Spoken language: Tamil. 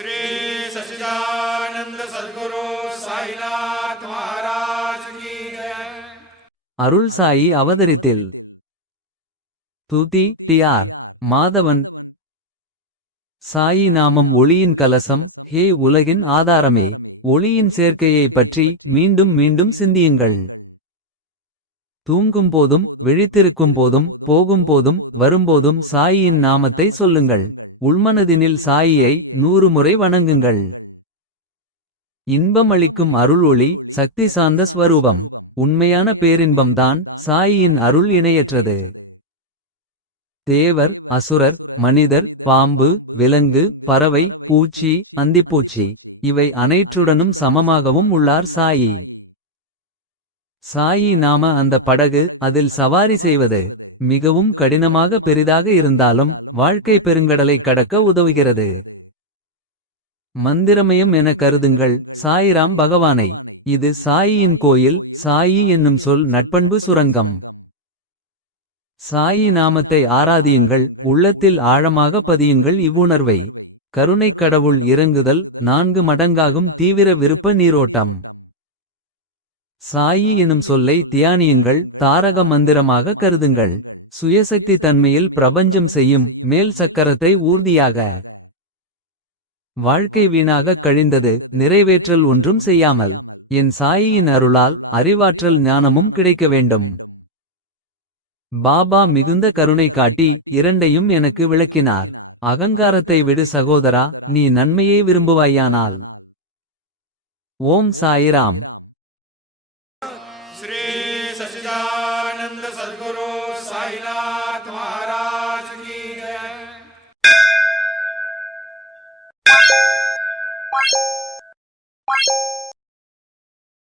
श्री सच्चिदानंद सद्गुरु साईनाथ महाराज की जय। அருள் சாயி அவதரித்தில் துதி டிஆர் மாதவன். சாயி நாமம் ஒளியின் கலசம். ஹே உலகின் ஆதாரமே, ஒளியின் சேர்க்கையை பற்றி மீண்டும் மீண்டும் சிந்தியுங்கள். தூங்கும் போதும் விழித்திருக்கும் போதும் போகும்போதும் வரும்போதும் சாயியின் நாமத்தை சொல்லுங்கள். உள்மனதினில் சாயியை 100 முறை வணங்குங்கள். இன்பமளிக்கும் அருள் ஒளி, சக்தி சார்ந்த ஸ்வரூபம். உண்மையான பேரின்பம்தான் சாயியின் அருள் இணையற்றது. தேவர், அசுரர், மனிதர், பாம்பு, விலங்கு, பறவை, பூச்சி, அந்திப்பூச்சி இவை அனைற்றுடனும் சமமாகவும் உள்ளார் சாயி. சாயி நாம அந்த படகு, அதில் சவாரி செய்வது மிகவும் கடினமாக பெரிதாக இருந்தாலும் வாழ்க்கை பெருங்கடலை கடக்க உதவுகிறது. மந்திரமயம் என கருதுங்கள் சாயிராம் பகவானை. இது சாயியின் கோயில். சாயி என்னும் சொல் நட்பண்பு சுரங்கம். சாயி நாமத்தை ஆராதியுங்கள். உள்ளத்தில் ஆழமாக பதியுங்கள் இவ்வுணர்வை. கருணைக் கடவுள் இறங்குதல் 4 மடங்காகும் தீவிர விருப்ப நீரோட்டம். சாயி எனும் சொல்லை தியானியுங்கள். தாரக மந்திரமாக கருதுங்கள். சுயசக்தி தன்மையில் பிரபஞ்சம் செய்யும் மேல் சக்கரத்தை ஊர்தியாக. வாழ்க்கை வீணாகக் கழிந்தது நிறைவேற்றல் ஒன்றும் செய்யாமல். என் சாயியின் அருளால் அறிவாற்றல் ஞானமும் கிடைக்க வேண்டும். பாபா மிகுந்த கருணை காட்டி இரண்டையும் எனக்கு விளக்கினார். அகங்காரத்தை விடு சகோதரா, நீ நன்மையே விரும்புவாயானால். ஓம் சாயிராம். श्री सच्चिदानंद सद्गुरु साईनाथ महाराज।